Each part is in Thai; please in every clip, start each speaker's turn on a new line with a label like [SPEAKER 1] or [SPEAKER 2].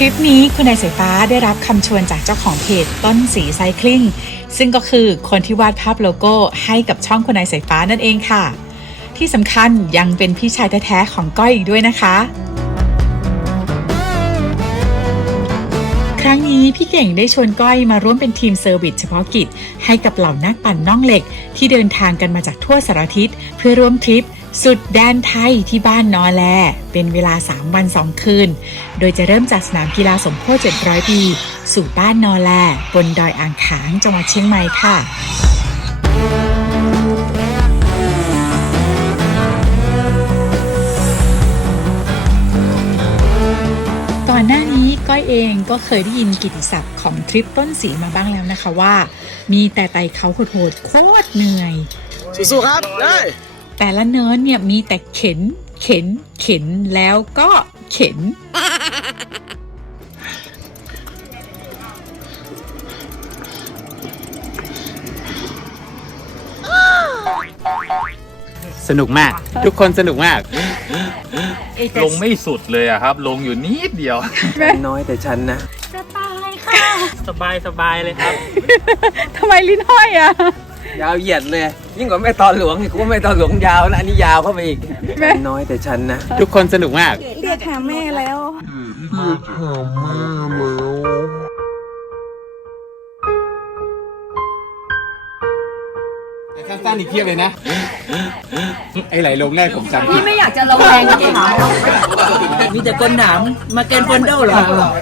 [SPEAKER 1] ทริปนี้คุณนายสายฟ้าได้รับคำชวนจากเจ้าของเพจต้นสีไซคลิ่งซึ่งก็คือคนที่วาดภาพโลโก้ให้กับช่องคุณนายสายฟ้านั่นเองค่ะ ที่สำคัญยังเป็นพี่ชายแท้ๆของก้อยอีกด้วยนะคะ ครั้งนี้พี่เก่งได้ชวนก้อยมาร่วมเป็นทีมเซอร์วิสเฉพาะกิจ ให้กับเหล่านักปั่นน่องเหล็ก ที่เดินทางกันมาจากทั่วสารทิศเพื่อร่วมทริป สุดแดนไทยที่บ้านนอแล เป็นเวลา 3 วัน 2 คืน โดยจะเริ่มจากสนามกีฬาสมโพธิ700 ปี สู่บ้านนอแล บนดอยอ่างขางจังหวัดเชียงใหม่ค่ะก่อนหน้านี้ก้อยเองก็เคยได้ยินกิตติศัพท์ของทริปต้นสีมาบ้างแล้วนะคะว่า มีแต่ไต่เขาโหดๆโคตรเหนื่อย
[SPEAKER 2] สู้ๆครับ ได้
[SPEAKER 1] แต่ละเนินเนี่ยมีแต่เข็น เข็น เข็นแล้วก็เข็น
[SPEAKER 3] สนุกมาก ทุกคนสนุกมาก
[SPEAKER 4] ลงไม่สุดเลยอะครับ ลงอยู่นิดเดียว
[SPEAKER 2] น้อยแต่ฉันนะ
[SPEAKER 4] สบายสบายเลยครับ
[SPEAKER 1] ทำไมลิ้นห้อยอะ
[SPEAKER 2] ยาวเหยียดเลย ยิ่งกว่าแม่ตอนหลวงอีกกูว่าแม่ตอนหลวงยาวนะอันนี้ยาวเข้าไปอีกน้อยแต่ฉันนะ
[SPEAKER 3] ทุกคนสนุกมาก
[SPEAKER 5] เรียกหาแม่แล้ว
[SPEAKER 3] สั้นๆอีกเพียบเลยนะ ไอไหลลงแรกผมจำ
[SPEAKER 5] พี่ไม่อยากจะระแวงเก่งเหรอ
[SPEAKER 6] มีแต่คนหนามมาเกนเฟนโดเหรอ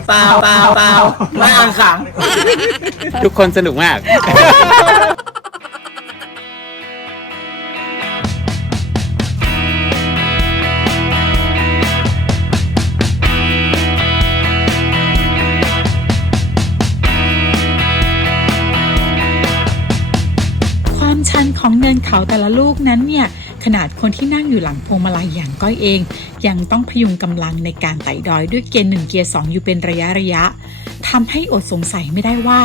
[SPEAKER 6] เปล่าเปล่าเปล่ามาอ่างขัง
[SPEAKER 3] ทุกคนสนุกมาก
[SPEAKER 1] ของเนินเขาแต่ละลูกนั้นเนี่ยขนาดคนที่นั่งอยู่หลังพวงมาลัยอย่างก้อยเอง ยังต้องพยุงกำลังในการไต่ดอยด้วยเกียร์หนึ่งเกียร์สองอยู่เป็นระยะระยะทำให้อดสงสัยไม่ได้ว่า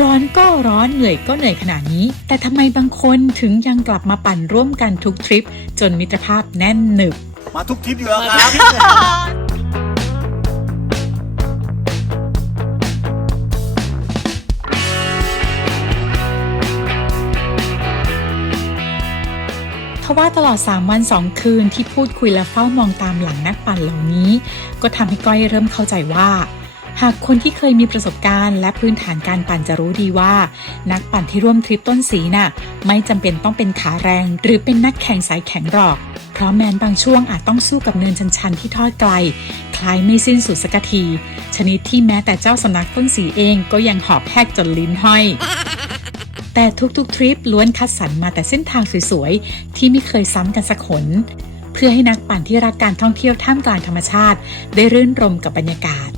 [SPEAKER 1] ร้อนก็ร้อนเหนื่อยก็เหนื่อยขนาดนี้ แต่ทำไมบางคนถึงยังกลับมาปั่นร่วมกันทุกทริป จนมิตรภาพแน่นหนึบ
[SPEAKER 2] มาทุกทริปอยู่แล้วครับ
[SPEAKER 1] ว่าตลอด 3 วัน 2 คืนที่พูดคุยและเฝ้ามองตามหลังนักปั่นเหล่านี้ ก็ทำให้ก้อยเริ่มเข้าใจว่า หากคนที่เคยมีประสบการณ์ และพื้นฐานการปั่นจะรู้ดีว่า นักปั่นที่ร่วมทริปต้นสีน่ะไม่จำเป็นต้องเป็นขาแรง หรือเป็นนักแข่งสายแข็งหรอก เพราะแมนบางช่วงอาจต้องสู้กับเนินชันๆที่ทอดไกล คล้ายไม่สิ้นสุดสักที ชนิดที่แม้แต่เจ้าสำนักต้นสีเองก็ยังหอบแหกจนลิ้นห้อย แต่ทุกๆ ทริปล้วนคัดสรรมาแต่เส้นทางสวยๆ ที่ไม่เคยซ้ำกันสักหนเพื่อให้นักปั่นที่รักการท่องเที่ยวท่ามกลางธรรมชาติ ได้รื่นรมกับบรรยากาศ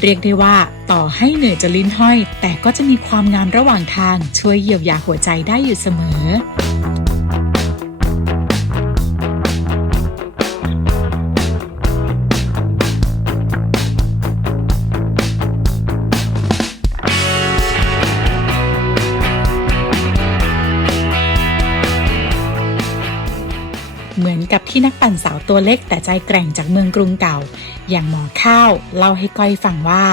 [SPEAKER 1] เรียกได้ว่าต่อให้เหนื่อยจะลิ้นห้อย แต่ก็จะมีความงามระหว่างทางช่วยเยียวยาหัวใจได้อยู่เสมอ ที่นักปั่นสาวตัวเล็กแต่ใจแกร่งจากเมืองกรุงเก่า อย่างหมอข้าวเล่าให้ก้อยฟังว่า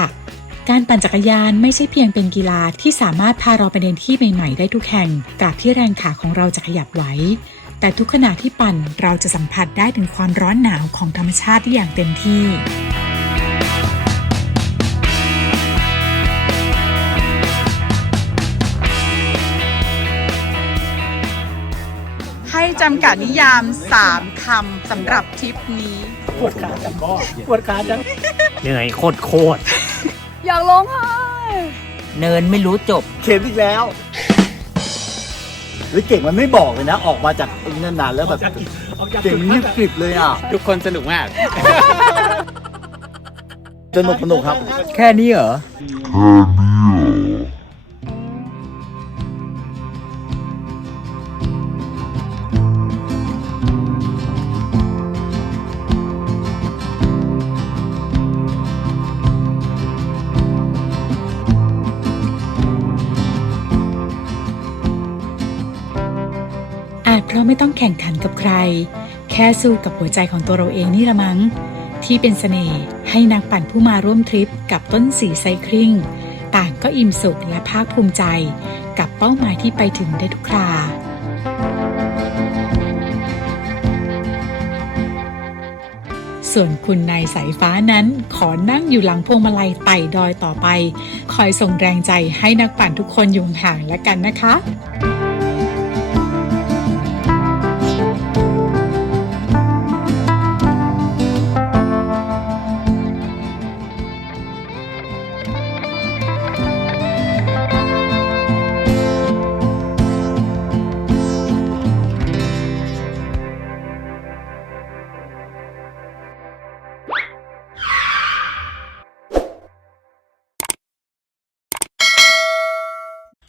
[SPEAKER 1] การปั่นจักรยานไม่ใช่เพียงเป็นกีฬาที่สามารถพาเราไปเดินที่ใหม่ๆได้ทุกแห่งตราบที่แรงขาของเราจะขยับไหวแต่ทุกขณะที่ปั่นเราจะสัมผัสได้ถึงความร้อนหนาวของธรรมชาติได้อย่างเต็มที่
[SPEAKER 5] จำกัดนิยาม 3 คำสำหรับทริปนี้
[SPEAKER 4] ปวดขาจังปวดขาจังเหนื่อยโคตรโคตร
[SPEAKER 5] อยากร้องไห้
[SPEAKER 6] เนินไม่รู้จบ
[SPEAKER 7] เข็นอีกแล้วหรือเก่งมันไม่บอกเลยนะ ออกมาจากไอ้นั่นนานแล้วแบบเก่งมันเงียบกริบเลยอะ
[SPEAKER 3] ทุกคนสนุกมาก
[SPEAKER 7] สนุกสนุกครับ
[SPEAKER 6] แค่นี้เหรอ
[SPEAKER 1] อาจเพราะไม่ต้องแข่งขันกับใคร แค่สู้กับหัวใจของตัวเราเองนี่ละมั้ง ที่เป็นเสน่ห์ให้นักปั่นผู้มาร่วมทริปกับต้นสีไซคลิงต่างก็อิ่มสุขและภาคภูมิใจ กับเป้าหมายที่ไปถึงได้ทุกคราส่วนคุณนายสายฟ้านั้นขอนั่งอยู่หลังพวงมาลัยไต่ดอยต่อไป คอยส่งแรงใจให้นักปั่นทุกคนอยู่ห่างและกันนะคะ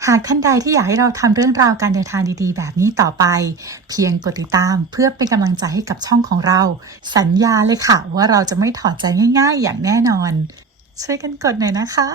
[SPEAKER 1] หากท่านใดที่อยากให้เราทำเรื่องราวการเดินทางดีๆ แบบนี้ต่อไป เพียงกดติดตามเพื่อเป็นกำลังใจให้กับช่องของเรา สัญญาเลยค่ะว่าเราจะไม่ถอดใจง่าย ๆ อย่างแน่นอน ช่วยกันกดหน่อยนะคะ